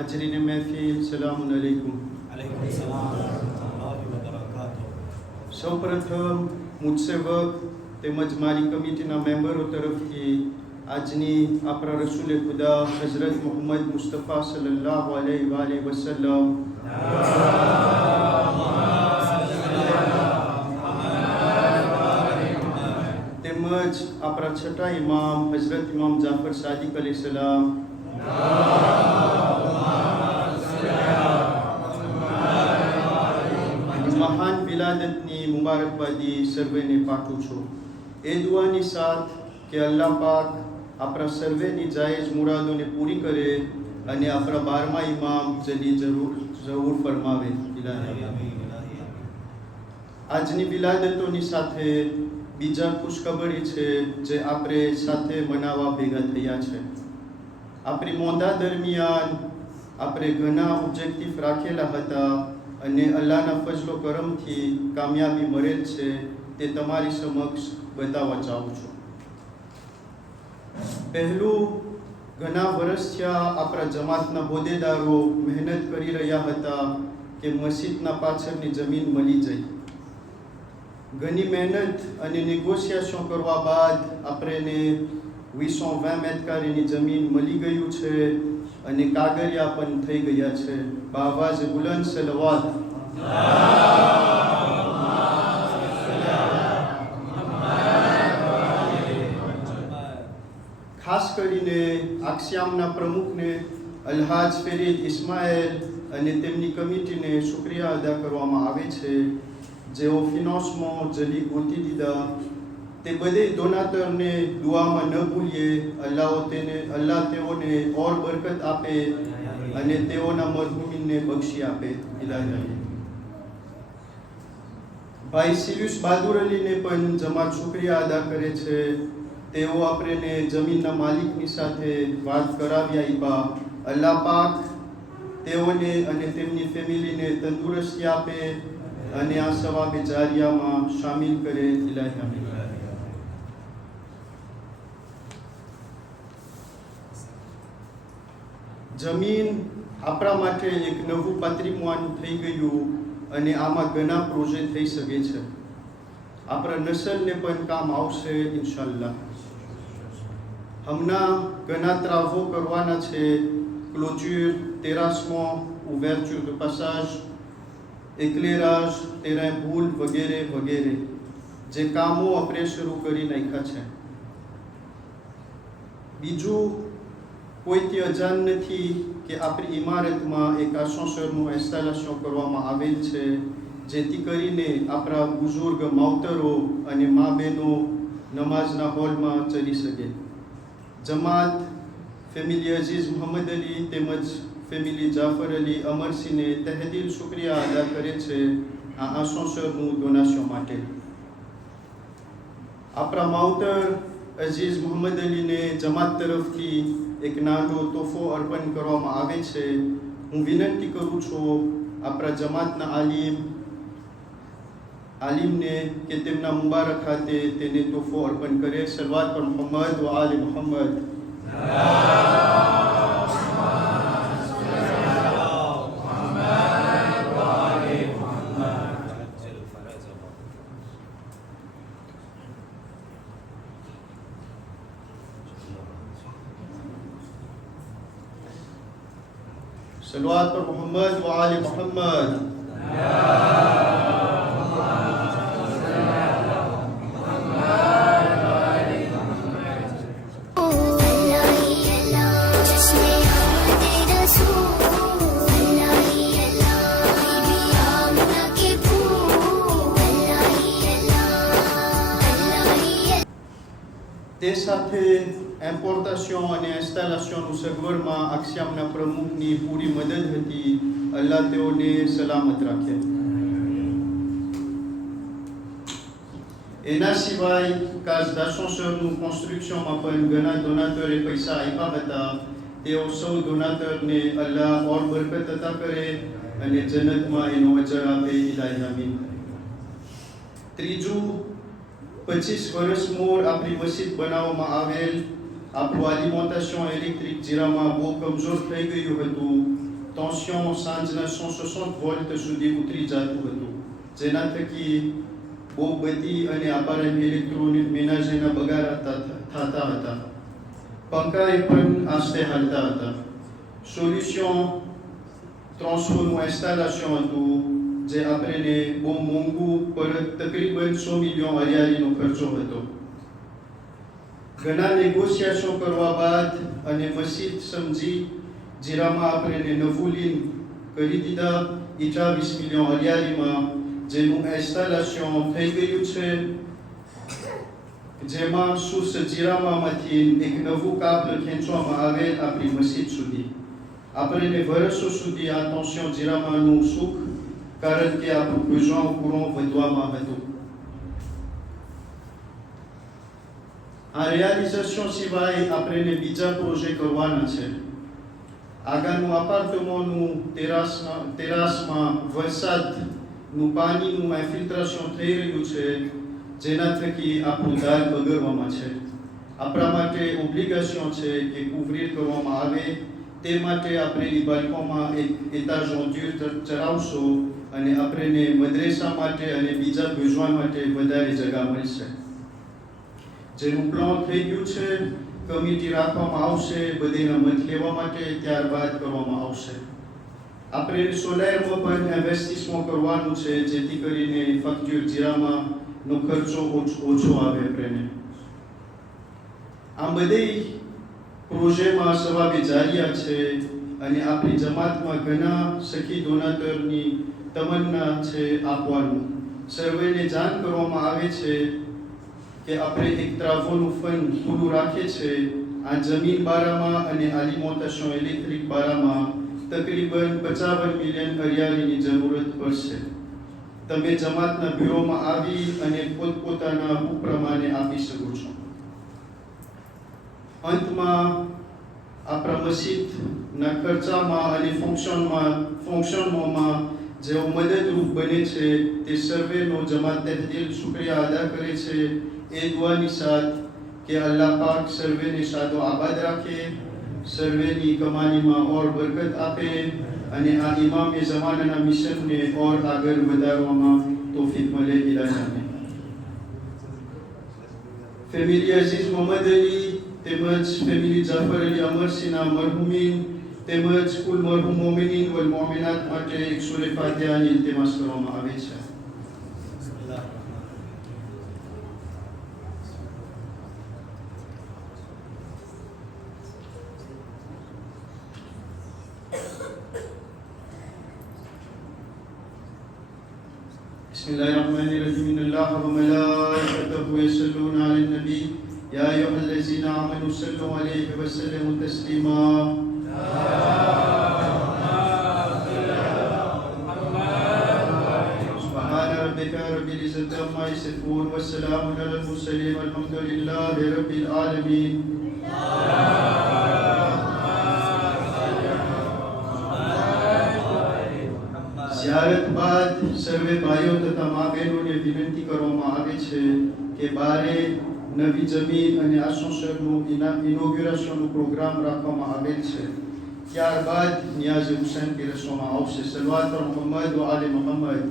حاضرین محفل سلام علیکم. સૌપ્રથમ મુજસેવક તેમજ મારી કમિટીના મેમ્બરો તરફથી આજની આપણા રસૂલે ખુદા હઝરત મોહમ્મદ મુસ્તફા સલ્લલ્લાહુ અલૈહિ વસલ્લમ તેમજ આપણા છઠ્ઠા ઇમામ હઝરત ઇમામ જાફર સાદિક અલૈહિસ્સલામ મહાન વિલાદતની મુબારકબાદી સર્વેને પાઠવું છું. એ દુઆની સાથ કે અલ્લાહ પાક આપણા સર્વેની જાયજ મુરાદોને પૂરી કરે અને આપણા 12મા ઇમામ જલ્દી જરૂર ફરમાવે. આજની વિલાદતોની સાથે બીજા ખુશખબરી છે જે આપણે સાથે મનાવવા ભેગા થયા છે. આપણી મોંધા દરમિયાન આપણે ઘણા ઓબ્જેક્ટિવ રાખેલા હતા અને અલ્લાહના ફજલો કરમથી કામયાબી મળેલ છે તે તમારી સમક્ષ બતાવવા ચાહું છું. પહેલું, ઘણા વર્ષ થયા આપણા જમાતના હોદ્દેદારો મહેનત કરી રહ્યા હતા કે મસ્જિદના પાછળની જમીન મળી જાય. ઘણી મહેનત અને નેગોશિએશન કરવા બાદ આપણને 220 મેટકારીની જમીન મળી ગયું છે અને કાગળિયા પણ થઈ ગયા છે. બાવાજ બુલંદ સલવાત. ખાસ કરીને આક્ષિયામના પ્રમુખને અલ્હાજ ફરીદ ઇસ્માઇલ અને તેમની કમિટીને શુક્રિયા અદા કરવામાં આવે છે, જેઓ ફિનોસમાં જલી ગોતી દીધા. તે બધે ડોનાટરને દુઆમાં ન ભૂલીએ. અલ્લાહ તેઓને ઓર બરકત આપે અને તેઓના મરહુમીનને બક્ષી આપે. ભાઈ સિરિયસ બહાદુર અલીને પણ જમાત શુક્રિયા અદા કરે છે. તેઓ આપણને જમીનના માલિકની સાથે વાત કરાવી આપ્યા. અલ્લાહ પાક તેઓને અને તેમની ફેમિલીને તંદુરસ્તી આપે અને આ સવાબે જારિયામાં શામિલ કરે. જમીન આપણા માટે એક નવું પાત્રીમાન થઈ ગયું અને આમાં ઘણા પ્રોજેક્ટ થઈ શકે છે. આપણા નસલને પણ કામ આવશે ઇન્શાઅલ્લાહ. હમણાં ઘણા ત્રાવો કરવાના છે. ક્લોચ્યુર, ટેરાસમો, ouverture de passage, éclairage, terrain boule વગેરે વગેરે જે કામો આપણે શરૂ કરી નાખ્યા છે. બીજું, કોઈથી અજાણ નથી કે આપણી ઇમારતમાં એક આસોસરનું ઇન્સ્ટોલેશન કરવામાં આવેલ છે, જેથી કરીને આપણા બુઝુર્ગ માવતરો અને મા બહેનો નમાઝના હોલમાં ચડી શકે. જમાત ફેમિલી અઝીઝ મોહમ્મદ અલી તેમજ ફેમિલી જાફર અલી અમરસિંહને તહેદિલ શુક્રિયા અદા કરે છે આ આસોસરનું ડોનેશન માટે. આપણા માવતર અઝીઝ મોહમ્મદ અલીને જમાત તરફથી એક નાનો તોહફો અર્પણ કરવામાં આવે છે. હું વિનંતી કરું છું આપણા જમાતના આલિમને કે તેમના મુબારક હાથે તેને તોહફો અર્પણ કરે. સલવાત પર મોહમ્મદ વ આલે મોહમ્મદ. सलवात पर मोहम्मद व आले मोहम्मद. તે સાથે ઇમ્પોર્ટેશન અને ઇન્સ્ટોલેશનનું સગવડમાં આક્ષિયામના પ્રમુખની પૂરી મદદ હતી. અલ્લાહ તેઓને સલામત રાખે. એના સિવાય કાઝદાસોસરનું કન્સ્ટ્રક્શનમાં પણ ઘણા ડોનાટરે પૈસા આપ્યા હતા. તેઓ સૌ ડોનાટરને અલ્લાહ ઓર બરકત અતા કરે અને જન્નતમાં એનો અજર આપે. ઇલાહી આમીન. ત્રીજું, 25 વર્ષ મોર આપણી મસ્જિદ બનાવવામાં આવેલ. આપણું એલિમેન્ટેશન ઇલેક્ટ્રિક જીરામાં બહુ કમજોર થઈ ગયું હતું ટેન્શન સાંજના 160 વોલ્ટ સુધી ઉતરી જતું હતું, જેના થકી બહુ બધી અને આપારે ઇલેક્ટ્રોનિક મેનાજેના બગાડ થતા હતા. પંખા એ પણ આસ્તે હાલતા હતા. સોલ્યુશન ટ્રાન્સફોર્મનું ઇન્સ્ટોલેશન હતું, જે આપણને બહુ મોંઘું પર તકરીબન 100 મિલિયન હરિયાળીનો ખર્ચો હતો. ઘણા નેગોશિએશન કરવા બાદ અને મસ્જિદ સમજી જીરામાં આપણને નવું લીન કરી દીધા 28 મિલિયન હરિયાળીમાં, જેનું ઇન્સ્ટોલેશન થઈ ગયું છે, જેમાં જીરામામાંથી એક નવું કાબલ ખેંચવામાં આવેલ આપણી મસ્જિદ સુધી. આપણને વર્ષો સુધી આ ટેન્શન જીરામાનું સુખ, કારણ કે આપણું બેઝણ પૂર્ણ વધવામાં હતું. આ રિયાલિઝેશન સિવાય આપણને બીજા પ્રોજેક્ટ કરવાના છે. આગળનું અપાર્ટમેન્ટનું ટેરાસમાં વરસાદનું પાણીનું ફિલ્ટ્રેશન થઈ રહ્યું છે, જેના થકી આપણું દાળ બગડવામાં છે. આપણા માટે ઓબ્લિગેશન છે કે કુવરીટ કરવામાં આવે. તે માટે આપણે એ બાળકોમાં એક એતાજ ઓન્ટ્યુર ચલાવશો અને આપણને મદ્રેસા માટે અને બીજા બેઝણ માટે વધારે જગ્યા મળશે. જેનું પ્લાન થઈ ગયું છે, કમિટી રાખવામાં આવશે, બધીના મત લેવા માટે, ત્યારબાદ કરવામાં આવશે. આપણે સોલારમાં પણ ઇન્વેસ્ટિસમેન્ટ કરવાનું છે, જેથી કરીને ફેક્ચર જીરામાંનો ખર્ચો ઓછો આવે આપણને. આ બધી પ્રોજેક્ટમાં સવાબે જારિયા છે અને આપણી જમાતમાં ઘણા સખી ડોનાટરની તમન્ના છે આપવાનું. સર્વેને જાણ કરવામાં આવે છે કે આપણે એક ત્રાવોનું ફંડ ખુલ્લું રાખે છે. આ જમીન બારામાં અને આલિમોટેશન ઇલેક્ટ્રિક બારામાં તકરીબન 55 મિલિયન હરિયાળીની જરૂરત પડશે. તમે જમાતના બ્યુરોમાં આવી અને પોતપોતાના હુક પ્રમાણે આપી શકો છો. અંતમાં આપણા મસ્જિદના ખર્ચામાં અને ફંક્શનમાં જેઓ મદદરૂપ બને છે, તે સર્વેનો જમાત તહેદિલ શુક્રિયા અદા કરે છે. એ દુઆની સાથ કે અલ્લાહ પાક સર્વેને સાદો આબાદ રાખે, સર્વેની કમાણીમાં ઓર બરકત આપે અને આ ઇમામે જમાનાના મિશનને ઓર આગળ વધારવામાં તૌફીક મળે. ઇલાહી. ફેમિલી અઝીઝ મોહમ્મદ અલી તેમજ ફેમિલી જાફર અલી અમરસિંહના મરહુમીન તેમજ કુલ મરહુમ મોમિનીન વલ મોમિનાત માટે એક સૂરે ફાતિહાની ઇલ્તિમાસ કરવામાં આવે છે. बिस्मिल्लाहिर्रहमानिर्रहीम. इन्नल्लाह व मलाइकतहु यसल्लूना अलन नबी या अय्युहल्लज़ीना आमनू सल्लू अलैहि व सल्लिमू तस्लीमा. सुब्हान रब्बिका रब्बिल इज़्ज़ति अम्मा यसिफून व सलामुन अलल मुरसलीन वल्हम्दुलिल्लाहि रब्बिल आलमीन. ઝિયારત બાદ સર્વે ભાઈઓ તથા મા બહેનોને વિનંતી કરવામાં આવે છે કે બારે નવી જમીન અને આસોસરનું ઇનોગ્યુરેશનનો પ્રોગ્રામ રાખવામાં આવેલ છે. ત્યારબાદ નિયાઝ હુસૈન પીરસવામાં આવશે. સલવાત પર મુહમ્મદ વ આલે મુહમ્મદ.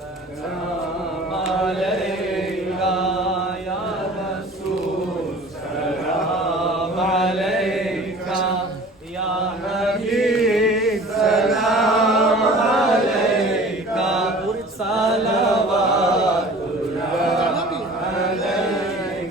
सलाम अलैका या रसूल, सलाम अलैका या हबीब, सलाम अलैका सलवातुल्लाह अलैका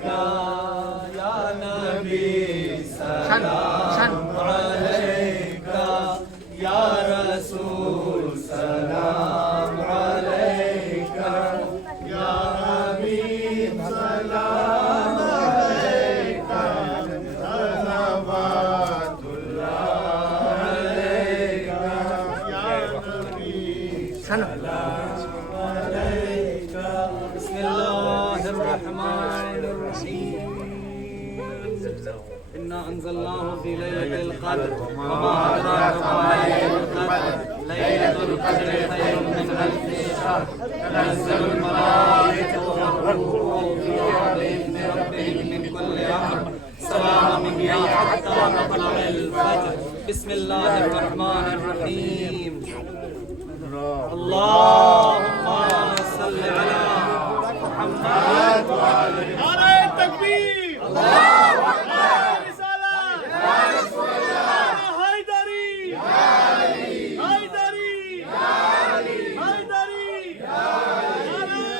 إنا أنزلناه في ليلة القدر وما أدراك ما ليلة القدر ليلة القدر خير من ألف شهر تنزل الملائكة والروح فيها بإذن ربهم من كل أمر سلام هي حتى مطلع الفجر بسم الله الرحمن الرحيم اللهم صل على محمد وعلى नारे तकबीर अल्लाहु अकबर रिसालत या रसूल अल्लाह हैदरी या अली हैदरी या अली हैदरी या अली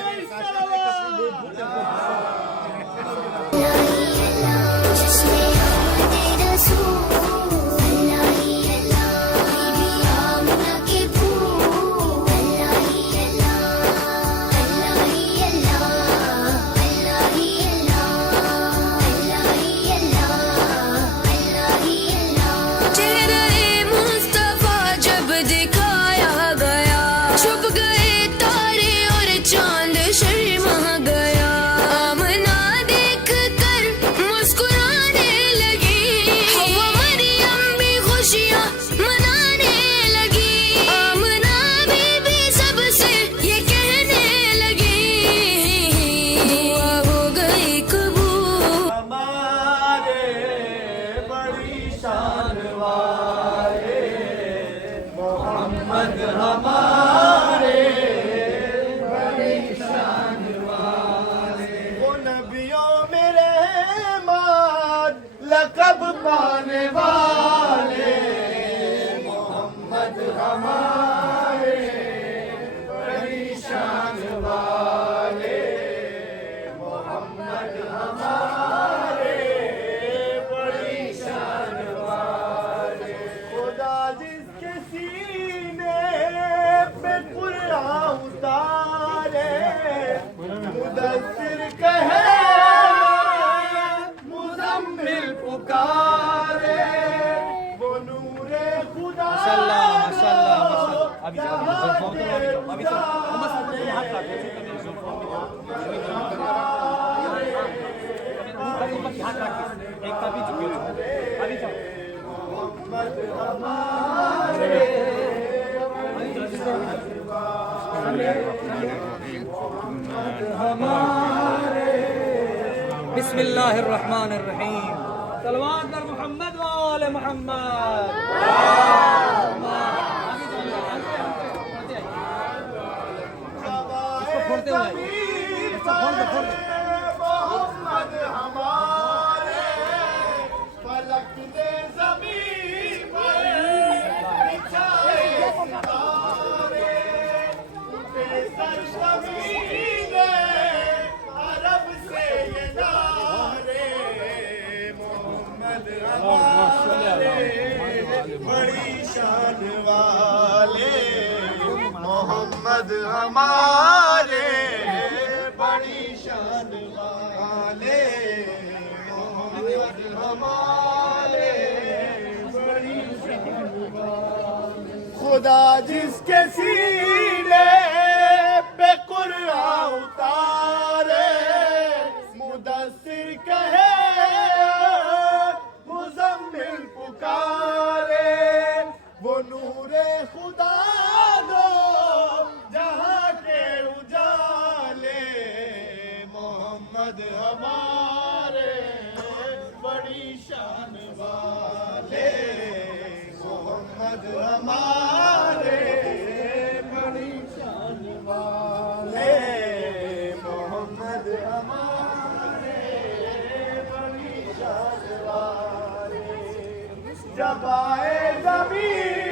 लक़ब पाने वाले मोहम्मद हमारे बड़ी शान वाले मोहम्मद हमारे बड़ी शान वाले खुदा जिसके सीने पे कुरान उतारे मुदस्सिर कहे पुकारे वो नूरे खुदा माशाल्लाह अभी बिस्मिल्लाहिर रहमानिर रहीम सलवात पर मोहम्मद वाले मोहम्मद फोड़ते हुए मोहम्मद हमारे फलक दे ज़मीन पर बिछाए सितारे उठे सरज़मीने अरब से ये नारे मोहम्मद हमारे बड़ी शान वाले मोहम्मद हमारे बड़ी शान वाले मोहम्मद हमारे बड़ी शान वाले खुदा जिसके सीने पे कुरान उतारे मुदस्सिर कहे मुज़म्मिल पुकारे वो नूरे खुदा दो जहाँ के उजाले मोहम्मद हमारे बड़ी शान वाले मोहम्मद हमारे बड़ी शान वाले मोहम्मद हमारे बड़ी शान वाले जब आए ज़मीन